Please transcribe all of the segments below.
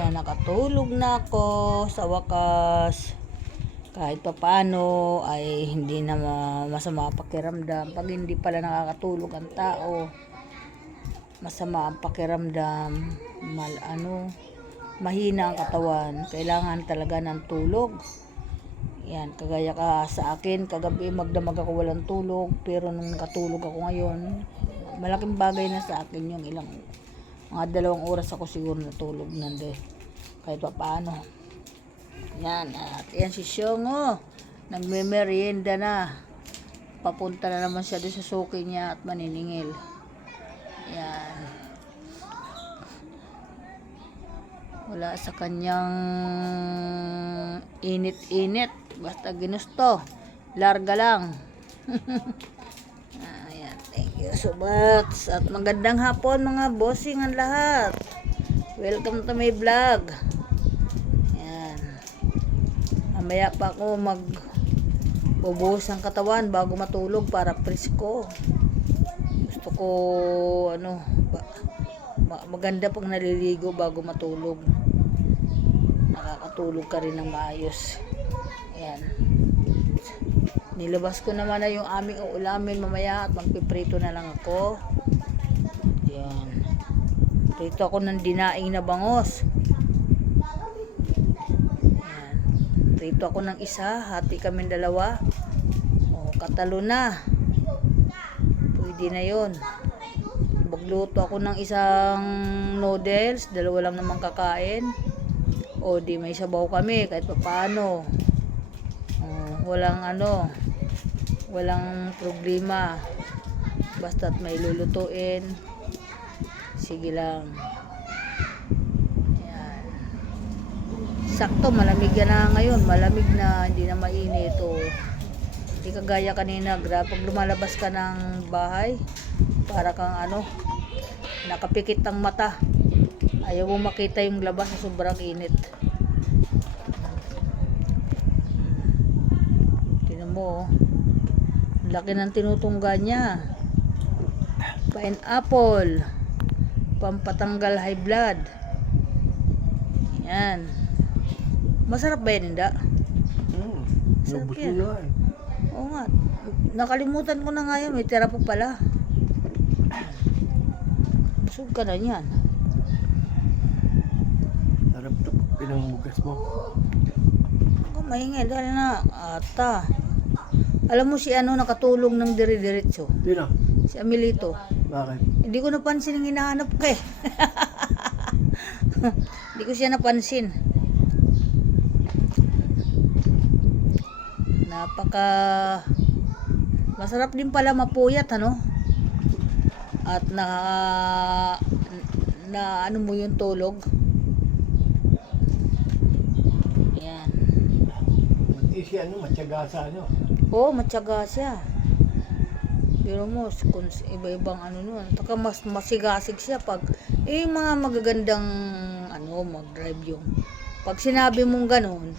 Ayan, nakatulog na ako sa wakas. Kahit papaano ay hindi na masama ang pakiramdam. Pag hindi pala nakakatulog ang tao, masama ang pakiramdam, mahina ang katawan. Kailangan talaga ng tulog. Yan, kagaya ka sa akin, kagabi magdamag ako walang tulog, pero nung nakatulog ako ngayon, malaking bagay na sa akin yung mga 2 oras ako siguro natulog nande. Kahit pa paano. Yan, at yan si Shongo, nagme-merienda na. Papunta na naman siya doon sa suki niya at maniningil. Yan. Wala sa kanyang init-init. Basta ginusto. Larga lang. Ayan. Thank you so much. At magandang hapon mga bossing ang lahat. Welcome to my vlog. Ayan. Mamaya pa ako magbubuhos ang katawan bago matulog para presko. Gusto ko maganda pag naliligo bago matulog. Nakakatulog ka rin ng maayos. Ayan. Nilabas ko naman na yung aming uulamin mamaya at magpiprito na lang ako. Ayan. Prito ako ng dinaing na bangos. Ayan. Prito ako ng isa. Hati kami 2. O, katalo na. Pwede na yun. Magluto ako ng isang noodles. 2 lang naman kakain. O di may sabaw kami kahit paano. Walang problema. Basta't may lulutuin. Sige lang. Ayan. Sakto, malamig na ngayon. Malamig na, hindi na mainit. Hindi kagaya kanina. Pag lumalabas ka ng bahay, para kang nakapikit ang mata. Ayaw mo makita yung labas sa sobrang init. Tingnan mo, laki ng tinutungga niya. Pineapple, pampatanggal high blood. Yan. Masarap ba yan, Inda? Masarap yan. Oo nga. Nakalimutan ko na nga yan. May tira pa pala. Busog ka na yan. Sarap to. Pinangmugas mo. Ako maingay dahil na ata. Alam mo si nakatulong ng dire-diretso. Sino? Si Amelito. Bakit? Hindi ko napansin ang hinahanap ko eh. Hindi ko siya napansin. Masarap din pala mapuyat at mo yung tulog. Yan. Matyaga sa Oo, matyaga siya. Pero mo, kung iba-ibang taka mas masigasig siya pag mga magagandang mag-drive yung. Pag sinabi mong ganun,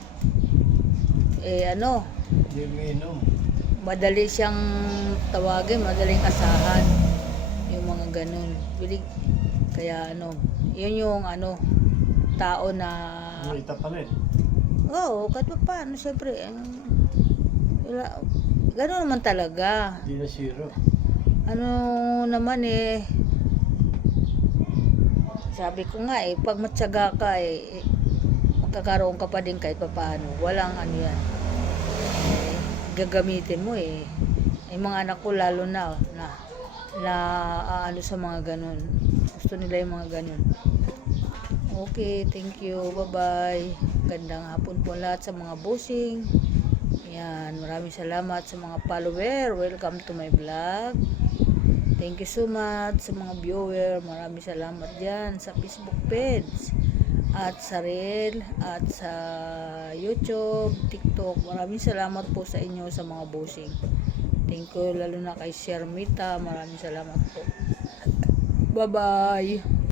Hindi mo inom. madali siyang tawagin, madaling asahan. Yung mga ganun. Kaya yun yung tao na Mulita pa rin. oo, kahit pa paano, siyempre gano'n naman talaga. Hindi na zero. Naman sabi ko nga pag matyaga ka magkakaroon ka pa din kahit pa paano. Walang yan. Gagamitin mo yung mga anak ko lalo na sa mga ganun. Gusto nila yung mga ganun. Okay, thank you. Bye-bye. Gandang hapon po lahat sa mga bossing. Yan, maraming salamat sa mga follower. Welcome to my vlog. Thank you so much sa mga viewer. Maraming salamat dyan sa Facebook page at sa Reel at sa YouTube, TikTok. Maraming salamat po sa inyo sa mga bossing. Thank you lalo na kay Shermita. Maraming salamat po. Bye-bye.